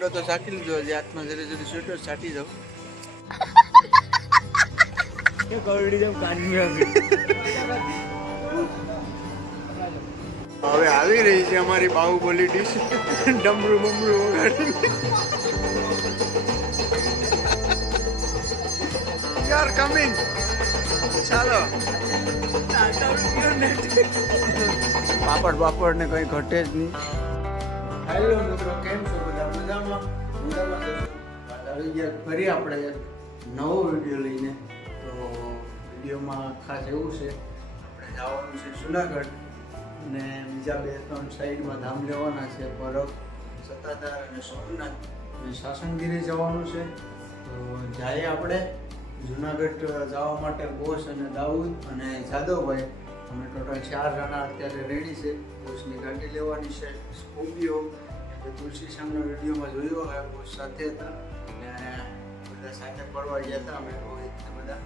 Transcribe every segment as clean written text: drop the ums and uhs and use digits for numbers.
પેંડો તો સાકી લીધો છે, હાથમાં જરી જરી સ્વેટર છાટી જાવ. કવડી જેમ કાઢી હવે આવી રહી છે અમારી બાહુબલી ડીશ, ડમરું બમરું વગાડી. યાર કમિંગ, ચાલો. પાપડ બાપડ ને કઈ ઘટે જ નહીં. હેલો મિત્રો, કેમ છો બધા? મજામાં આવી ગયા ફરી આપણે એક નવો વિડીયો લઈને. તો વિડીયોમાં ખાસ એવું છે, આપણે જવાનું છે જુનાગઢ અને બીજા 2-3 સાઈડમાં ધામ લેવાના છે, પરબ, સત્તાધાર અને સોમનાથ અને સાસણગીરી જવાનું છે. તો જાય આપણે જુનાગઢ જવા માટે બોસ અને દાઉદ અને જાદવભાઈ, અમે ટોટલ 4 જણા અત્યારે રેડી છે. બોસની ગાડી લેવાની છે સ્કોર્પિયો, જે તુલસી સંઘનો વિડીયોમાં જોયો હોય, બોસ સાથે હતા અને બધા સાથે ફરવા ગયા હતા અમે રોહિત ને બધા.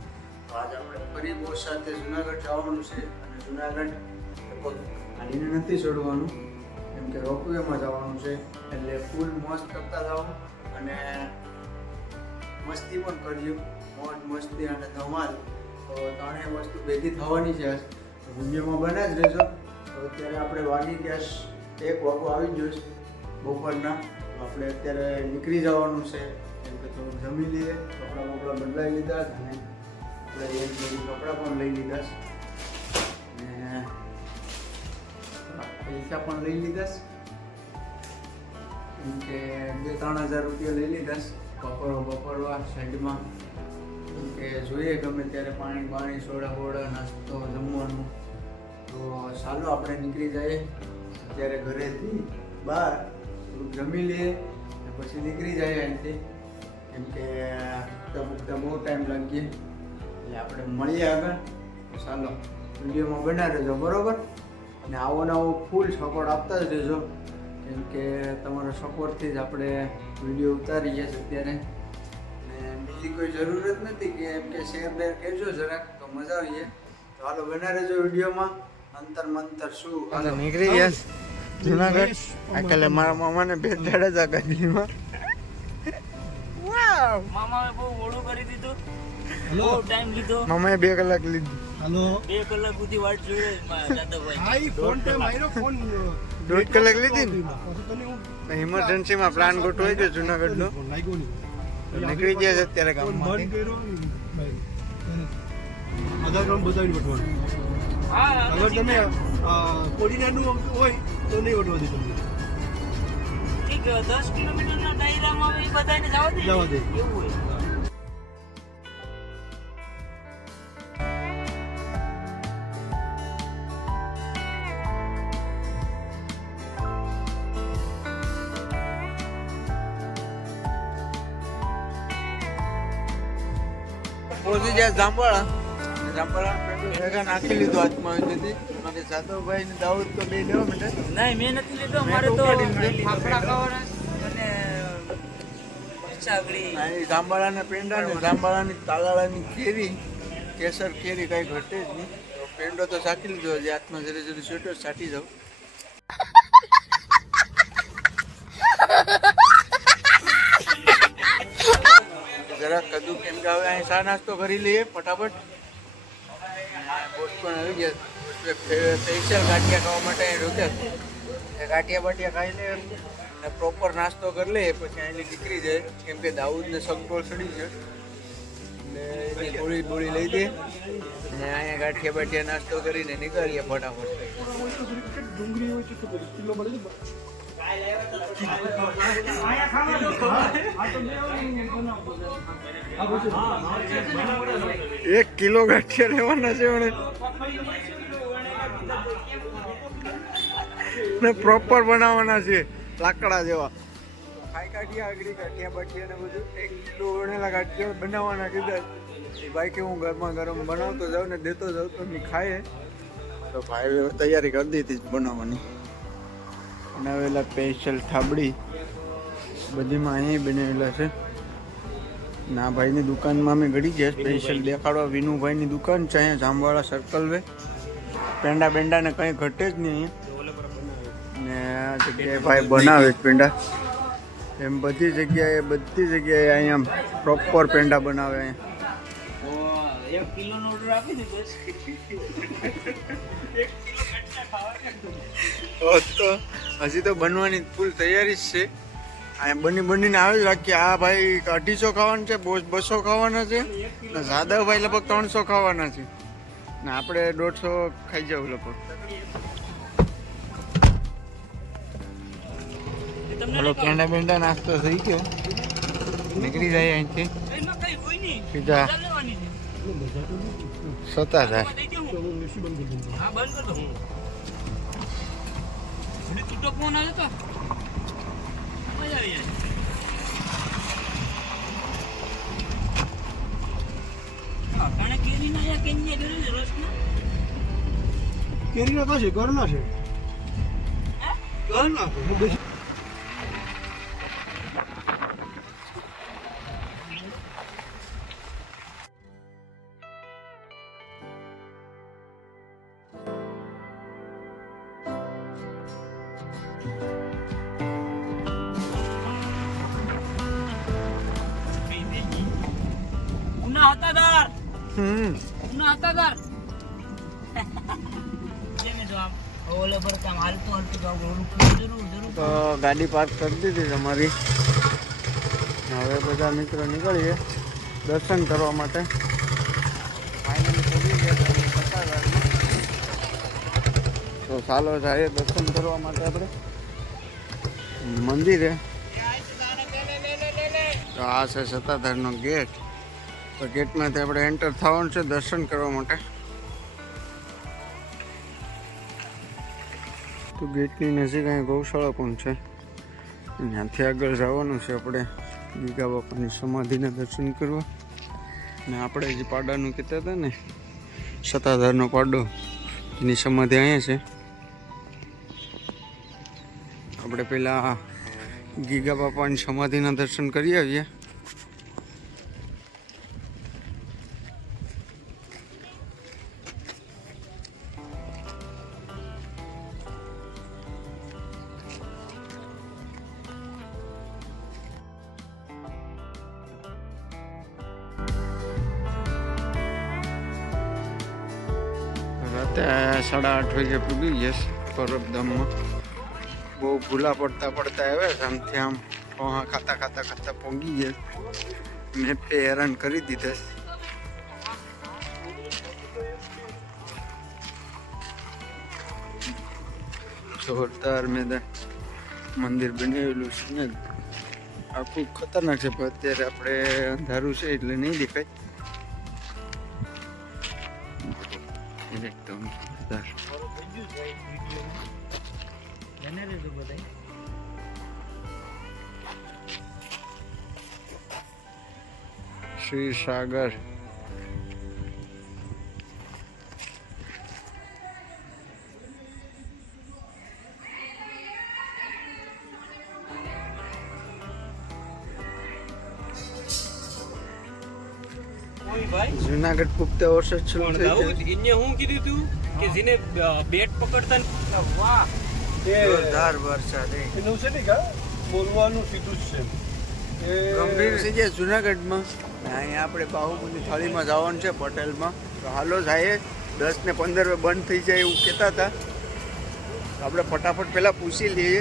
તો આજે આપણે ફરી બોસ સાથે જુનાગઢ જવાનું છે અને જુનાગઢ ગાડીને નથી ચડવાનું, કેમ કે રોપવેમાં જવાનું છે. એટલે ફૂલ મસ્ત કરતા જાઓ અને મસ્તી પણ કર્યું, મોજ મસ્તી અને ધમાલ. તો ત્રણેય વસ્તુ ભેગી થવાની છે. વિડીયોમાં બને જ રહેજો. તો અત્યારે આપણે વાગી ગયા 1 વાગો આવી ગયો છે બપોરના. આપણે અત્યારે નીકળી જવાનું છે, કેમ કે થોડુંક જમી લઈએ, કપડાં બપડા બદલાવી લીધા અને આપણે એક જોડી કપડાં પણ લઈ લીધા અને પૈસા પણ લઈ લીધા, કેમ કે 2-3 હજાર રૂપિયા લઈ લીધા બપોરવા સાઈડમાં. કેમ કે જોઈએ ગમે ત્યારે પાણી સોડા બોડા નાસ્તો જમવાનું. તો ચાલો આપણે નીકળી જઈએ અત્યારે ઘરેથી બહાર, થોડુંક જમી લઈએ અને પછી નીકળી જઈએ અહીંથી, કેમ કે પૂગતા બહુ ટાઈમ લાગીએ. એટલે આપણે મળીએ આગળ. ચાલો વિડીયોમાં બના રહેજો, બરાબર? અને આવો નવો ફૂલ સપોર્ટ આપતા જ રહેજો, કેમ કે તમારા સપોર્ટથી જ આપણે વિડીયો ઉતારીએ છીએ અત્યારે. અને બીજી કોઈ જરૂરત નથી કે એમ કે શેર બેર કહેજો જરાક, તો મજા આવીએ. તો હાલો બના રહેજો વિડીયોમાં. અંતર મંતર શું હાલો નીકળી ગયા જુનાગઢ. કાલે મારા મામાને 2 દાડા જ ગાડીમાં. વાવ, મામાએ બહુ મોડું કરી દીધું, બહુ ટાઈમ લીધો. મામાએ 2 કલાક લીધી. હેલો 2 કલાક સુધી વાટ જોઈ જાદવભાઈ. હાઈ ફોન પે માર્યો ફોન 1.5 કલાક લીધી ને. ઇમરજન્સીમાં પ્લાન ગોઠવાઈ ગયો જુનાગઢનો. લાગ્યો નહીં નીકળી ગયા છે અત્યારે ફોન ગામમાં. બંધ કર્યો આધાર કાર્ડ બતાવી વટવાનું. હા, અગર તમે કોર્ડિનેટનું હોય તો નહીં વટવા દે તમને. ઠીક 10 કિલોમીટરના દાયરામાં એ બધાને જવા દે. જવા દે. એવું હોય. પહોંચી જાય જામવાળા ભેગા નાખી લીધો હાથમાં અહીંથી. મારે જાદવભાઈ ને દાઉદ તો 2 લેવા માટે. નહીં, મેં નથી લીધો. મારે તો ફાફડા ખાવાના અને ચાગડી. જામવાળાના પેંડા ને જામવાળાની તાલાળાની કેરી, કેસર કેરી કઈ ઘટે જ નહીં. તો પેંડો તો સાકી લીધો છે, હાથમાં જરી જરી સ્વેટર છાટી જાવ. જરાક કદું, કેમ કે હવે અહીં ચા નાસ્તો કરી લઈએ ફટાફટ. બોસ પણ આવી ગયા, સ્પેશિયલ ગાંઠિયા ખાવા માટે અહીં રોક્યા. ગાંઠિયા બાટિયા ખાઈ લે અને પ્રોપર નાસ્તો કરી લે, પછી અહીંથી નીકળી જાય. કેમ કે દાઉદને સગડોળ ચડી છે એટલે એની ગોળી લઈ દે અને અહીંયા ગાંઠિયા બાટિયા નાસ્તો કરીને નીકળીએ ફટાફટ. ડુંગળી હોય તો કિલો મળે છે. 1 કિલો ગાંઠિયા લેવાના છે ને પ્રોપર બનાવવાના છે, લાકડા જેવા. ખાઈ કાઢીયા આગળ ગાંઠિયા બાઠિયા ને બધું 1 કિલો વણેલા ગાંઠિયા બનાવવાના કીધા. ભાઈ કે હું ગરમા ગરમ બનાવતો જાઉં ને દેતો જાઉં તો નહીં ખાય. તો ભાઈ તૈયારી કરી દીધી બનાવવાની. બનાવેલા સ્પેશિયલ થાબડી બધીમાં અહીં બનાવેલા છે. ના ભાઈની દુકાનમાં અમે ગળી ગયા સ્પેશિયલ દેખાડવા. વિનુભાઈની દુકાન છે અહીંયા જામવાળા સર્કલ વે. પેંડા બેંડા ને કંઈ ઘટે જ નહીં અહીંયા. ને આ જગ્યાએ ભાઈ બનાવે પેંડા. એમ બધી જગ્યાએ અહીંયા પ્રોપર પેંડા બનાવે અહીંયા. 1 કિલોનો ઓર્ડર આપી દે બસ. 1 કિલો પેંડા ખાવા તો હજી તો બનવાની ફૂલ તૈયારી જ છે. અહીંયા બનીને આવે જ બાકી આ ભાઈ 250 ખાવાના છે, 200 ખાવાના છે ને જાદવભાઈ લગભગ 300 ખાવાના છે ને આપણે 150 ખાઈ જાવ લગભગ. હલો પેંડા નાસ્તો થઈ ગયો, નીકળી જાય અહીંથી એમાં કઈ હોય નહીં, સીધા લેવાની છે. સતાધાર. હા બંધ કર દો. થોડી છૂટો ફોન આવ્યો તો મજા આવી જાય. કાણે કેરી ના યા કેન્યા કરે રસના કેરીના થશે ઘરના છે ઘરના છે. ઉના હતાદાર હમ ઉના હતાદાર જેને જો આમ ઓલો પર કામ હાલતું જાવ જરૂર તો ગાડી પાર્ક કરી દીધી તમારી. હવે બધા મિત્રો નીકળીએ દર્શન કરવા માટે. ફાઇનલી પહોંચી ગયા છે સતાધારમાં. તો ચાલો જાય દર્શન કરવા માટે આપણે મંદિરે. તો આ છે સતાધારનો ગેટ. તો ગેટમાંથી આપણે એન્ટર થવાનું છે દર્શન કરવા માટે. તો ગેટની નજીક અહીં ગૌશાળા પણ છે. ત્યાંથી આગળ જવાનું છે આપણે ગીગા બાપાની સમાધિના દર્શન કરવા. ને આપણે જે પાડાનું કહેતા હતા ને સતાધારનો પાડો, એની સમાધિ અહીંયા છે. આપણે પહેલાં ગીગા બાપાની સમાધિના દર્શન કરી આવીએ. રાતે 8:30 વાગે પૂગી જશે પરબધામમાં. બહુ ભૂલા પડતા આવ્યા છે. આમથી આમ પોહા ખાતા પોંગી ગયા. મેપે હેરાન કરી દીધા. જોરદાર મેદાન મંદિર બનાવેલું છે ને, આખું ખતરનાક છે. પણ અત્યારે આપણે અંધારું છે એટલે નહીં દેખાય. એકદમ જોરદાર. શ્રી સાગર. જુનાગઢ પુખ્તા વર્ષ શરૂ થઈ દાઉદ એને હું કીધું તું કે જેને બેટ પકડતા વાહ જોરદાર વરસાદ. એનું છે ને કા બોલવાનું સીધું જ છે એ ગંભીર થઈ જાય જુનાગઢમાં. અહીંયા આપણે બાહુબલી થાળીમાં જવાનું છે પટેલમાં. તો હાલો જાય 10 ને 15 બંધ થઈ જાય એવું કહેતા હતા. આપણે ફટાફટ પહેલાં પૂછી લઈએ,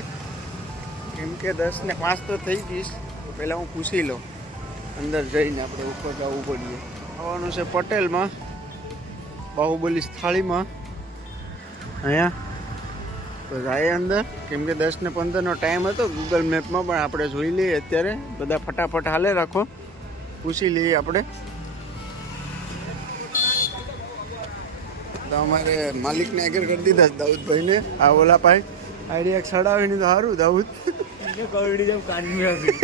કેમ કે 10 ને 5 તો થઈ જઈશ. તો પહેલાં હું પૂછી લઉં, અંદર જઈને આપણે ઉપર જવું પડીએ. આવવાનું છે પટેલમાં બાહુબલી થાળીમાં અહીંયા. તો જાય અંદર, કેમ કે 10 ને 15નો ટાઈમ હતો ગૂગલ મેપમાં, પણ આપણે જોઈ લઈએ અત્યારે. બધા ફટાફટ હાલે રાખો, પૂછી લઈએ આપણે. તો અમારે માલિકને આગળ કરી દીધા દાઉદભાઈને. આ ઓલા ભાઈ આઈડિયા ચડાવીને તો સારું દાઉદ કવડી જેમ કાનમી હતી.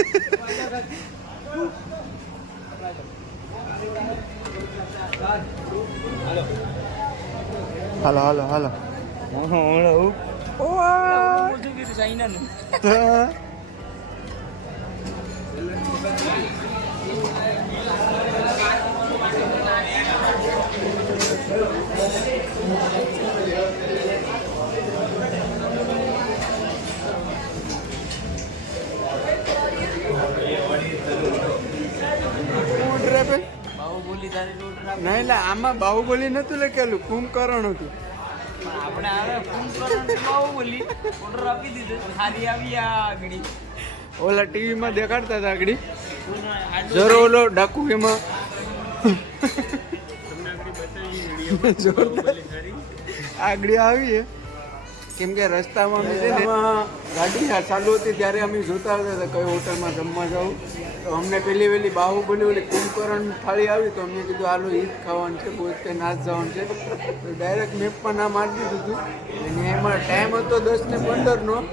હાલો હાલો હાલો. વધારે ઓર્ડર આપી નહીં એટલે આમાં બાહુબલી નતું લખેલું, કુંભકર્ણ હતું. આપણે હવે કુંભકર્ણ બાહુબલી ઓર્ડર આપી દીધો. ખાલી આવી આ આગળ ઓલા ટીવીમાં દેખાડતા હતા આગળ, જરો ઓલો ડાકુ એમાં જોરદાર આગળ આવી. કેમ કે રસ્તામાં અમે છે ને ગાડી ચાલુ હતી ત્યારે અમે જોતા હતા કઈ હોટલમાં જમવા જવું. તો અમને પેલી બાહુબલી ઓલી કુંભકર્ણ થાળી આવી તો અમને કીધું હાલો ઈદ ખાવાનું છે, પોતે નાચ જવાનું છે. તો ડાયરેક્ટ મેપમાં ના મારી દીધું હતું અને એમાં ટાઈમ હતો 10:15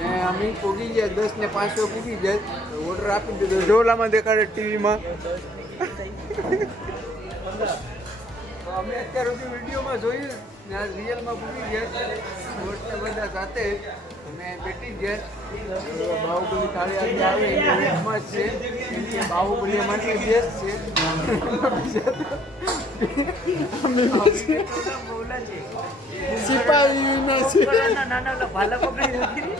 ને અમે પૂગી ગયા 10:05 પૂગી ગયા. ઓર્ડર આપી દીધો. જોલામાં દેખાડે ટીવીમાં. અમે અત્યાર સુધી વિડીયોમાં જોયું ને આ રિયલમાં પૂરી ગયા. દોસ્ત બધા સાથે અમે બેઠી ગયા. બાહુબલી થાળી આજે આવે એની વેટમાં જ છે. કેમ કે બાહુબલી માટે બેસ્ટ છે. સિપાહીના છે. નાના ઓલા ભાલા પકડી નથી.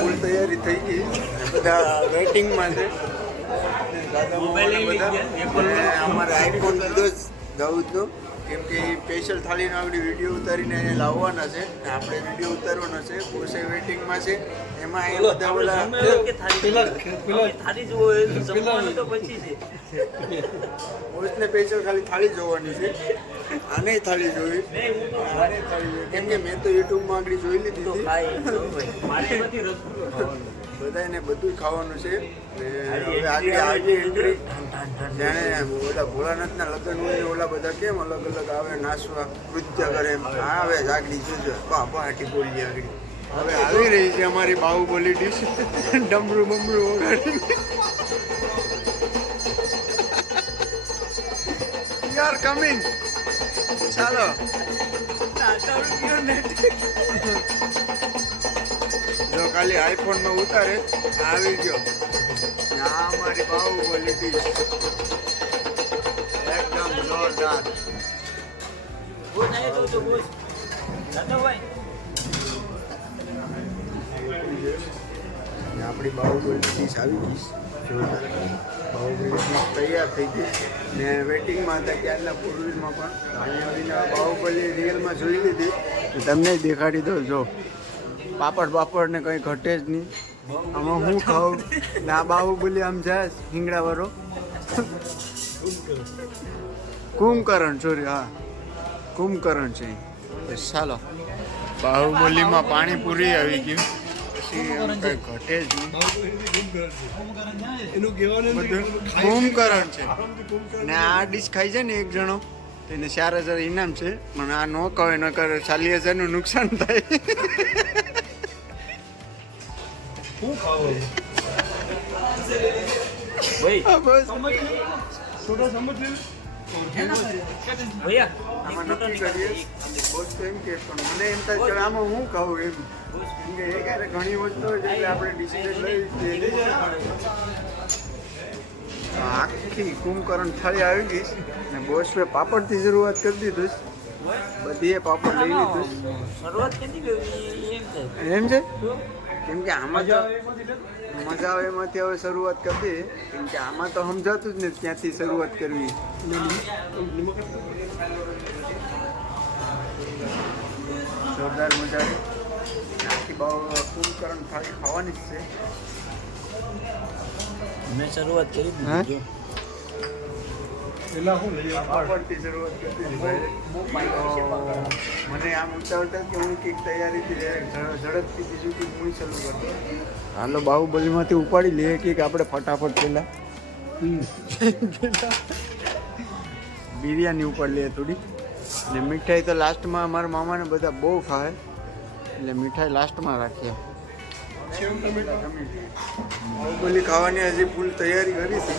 ફૂલ તૈયારી થઈ ગઈ, બધા વેટિંગમાં છે. અમારે આઈફોન લીધો જ દાઉદનો, કેમ કે એ સ્પેશિયલ થાળીનો આગળ વિડીયો ઉતારીને એને લાવવાના છે ને આપણે વિડીયો ઉતારવાનો છે. પોસે વેટિંગમાં છે. એમાં એ બધા ઓલા થાળી જોવો હોય તો જમવાનું તો પછી છે. પોસને સ્પેશિયલ ખાલી થાળી જોવાની છે. આને થાળી જોઈ, આને થાળી જોઈ. કેમ કે મેં તો યુટ્યુબમાં આગળ જોઈ લીધી હતી. બધાને બધું ખાવાનું છે. હવે આગળ આવી એન્ટ્રી જાણે ઓલા ભોળાનાથના લગ્ન હોય ને ઓલા બધા કેમ અલગ અલગ આવે નાચવા નૃત્ય કરે એમ આવે જ આગળ જોજો. પાટી બોલી આગળ હવે આવી રહી છે અમારી બાહુબલી ડીશ. ડમરું બમરું વગાડી યાર કમિંગ. ચાલો જો ખાલી આઈફોનમાં ઉતારે આવી ગયો. આ અમારી બાહુબલી ડીશ એકદમ જોરદાર. આપણી બાહુબલી ડીશ આવી ગઈ. જોરદાર બાહુબલી ડીશ તૈયાર થઈ ગઈ ને વેટિંગમાં હતા ત્યારના પૂર્વીમાં પણ. અહીંયા આવીને બાહુબલી રિયલમાં જોઈ લીધી. તમને દેખાડી દઉં. જો પાપડ ને કંઈ ઘટે જ નહીં. આમાં હું ખાઉં ને આ બાહુબલી આમ જાય હિંગડાવાળો કુંભકર્ણ. સોરી, હા કુંભકર્ણ છે. ચાલો બાહુબલીમાં પાણીપુરી આવી ગયું. પછી એમ કંઈ ઘટે જ નહીં. એનું કહેવાનું બધું કુંભકર્ણ છે ને આ ડીશ ખાઈ છે ને એક જણો તેને 4,000 ઇનામ છે. પણ આ ન કહે ન કરે 40,000 નુકસાન થાય. શું ખાવું હા, બસ થોડા સમજ ભૈયા આમાં નક્કી કરીએ. બોસ તો એમ કે પણ મને એમ થાય કે આમાં હું ખાવું એમ. કેમ કે એ ક્યારે ઘણી વસ્તુ હોય છે એટલે આપણે ડિસિઝન લઈ લઈએ. આખી કુંભકર્ણ થાળી આવી ગઈ ને બોસ મેં પાપડથી શરૂઆત કરી દીધું. બધીએ પાપડ લઈ લીધું. શરૂઆત કેની કરી એમ થાય. એમ છે કેમ કે આમાં તો મજા આવે એમાંથી હવે શરૂઆત કરી દઈએ. કેમ કે આમાં તો સમજાતું જ ને ત્યાંથી શરૂઆત કરવી. જોરદાર મજા આવે. આખી કુંભકર્ણ થાળી ખાવાની જ છે. મેં શરૂઆત કરી હા? દીધી. પેલા શું લઈએ પાપડથી શરૂઆત કરી દીધી ભાઈ. મને આમ ઉતાવળતા કે હું કંઈક તૈયારીથી ઝડપથી બીજું કંઈક હું ચાલુ કરતો. હાલો બાહુબલીમાંથી ઉપાડી લઈએ કંઈક આપણે ફટાફટ પહેલાં બિરયાની ઉપાડી લઈએ થોડી. ને મીઠાઈ તો લાસ્ટમાં અમારા મામાને બધા બહુ ખાય એટલે મીઠાઈ લાસ્ટમાં રાખીએ. બાહુબલી ખાવાની હજી ફૂલ તૈયારી કરી છે.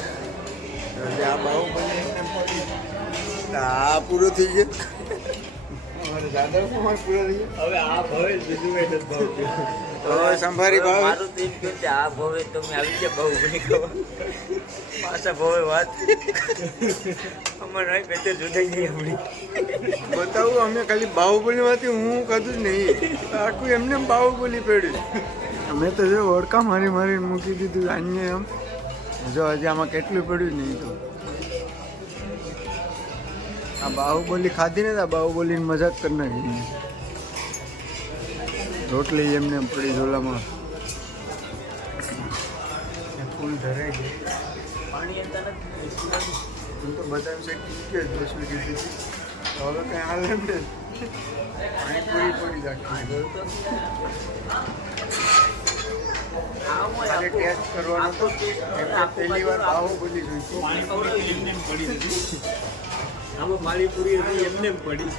એટલે આ બાહુબલી આ પૂરો થઈ ગયો. દાદા પણ પૂરો થઈ ગયો. હવે આ ભાવે બીજું કઈ નથી ભાવતું. હવે સંભારી ભાવે મારું તો એમ કહ્યું છે આ ભવે તમે આવી ગયા બાહુબલી ખાવા. પાછા ભવે વાત અમારે નહીં કહેતે જુદાઈ ગઈ આપણી. બતાવું અમે ખાલી બાહુબલીમાંથી હું કદું જ નહીં. આખું એમને બાહુબલી પડ્યું. મેં તો જો ઓળખા મારી મૂકી દીધું આને એમ જો હજી આમાં કેટલું પડ્યું નહીં તો આ બાહુબલી ખાધી ને આ બાહુબલીની મજાક કરી નાખી રોટલી એમને એમ પડી ઝોલામાં ફૂલ ધરાઈ ગઈ પાણી એતા નથી તું તો બતાવી શકીશ કે 10 મિનિટ હવે કઈ હાલ એમ ને પાણી પૂરી રાખી આજે ટેસ્ટ કરવાનો તો પહેલી વાર બાહુબલી જોઈશું આમાં પાણીપુરી હતી એમને એમ પડી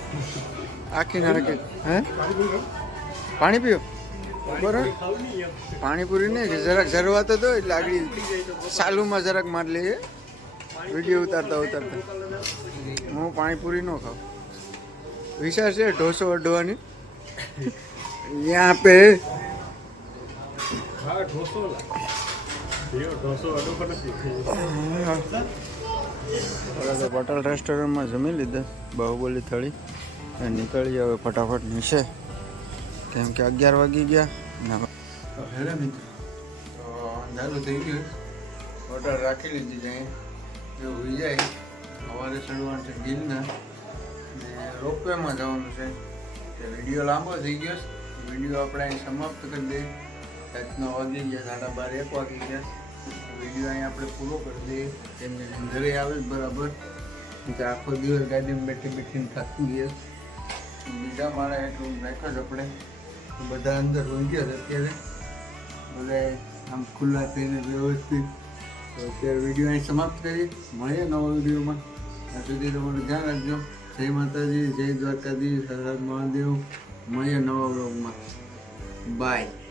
આખી નાખી હે પાણી પીઓ બરાબર પાણીપુરી નહીં કે જરાક ઝરવાતો તો એટલે આગળ સાલુમાં જરાક માર લઈએ વિડીયો ઉતારતા હું પાણીપુરી ન ખાઉં વિચાર છે ઢોસો અડવાની યાં પે હા ઢોસો ઢોસો અડો નથી પટેલ રેસ્ટોરન્ટમાં જમી લીધા બાહુબલી થાળી અને નીકળી હવે ફટાફટ નીચે કેમ કે 11 વાગી ગયા ના હેલો મિત્રો તો અંધારું થઈ ગયું હોટલ રાખી લીધી છે જો હોઈ જાય સવારે ચડવાનું છે ગિરના ને રોપવેમાં જવાનું છે તે વિડીયો લાંબો થઈ ગયો વિડીયો આપણે અહીં સમાપ્ત કરી દઈએ રાતના વાગી ગયા 12:30 1 વાગી ગયા વિડીયો અહીં આપણે પૂરો કરી દઈએ કેમ કે ઘરે આવે જ બરાબર આખો દિવસ ગાડીમાં બેઠીને થાકી ગયા બીજા મારા એટલું નાખ્યો જ આપણે બધા અંદર હોઈ ગયા અત્યારે બધા આમ ખુલ્લા થઈને વ્યવસ્થિત તો અત્યારે વિડીયો અહીં સમાપ્ત કરીએ મળીએ નવા વિડીયોમાં ત્યાં સુધી તમારું ધ્યાન રાખજો જય માતાજી જય દ્વારકાધીશ હર હર મહાદેવ મળીએ નવા બ્લોગમાં બાય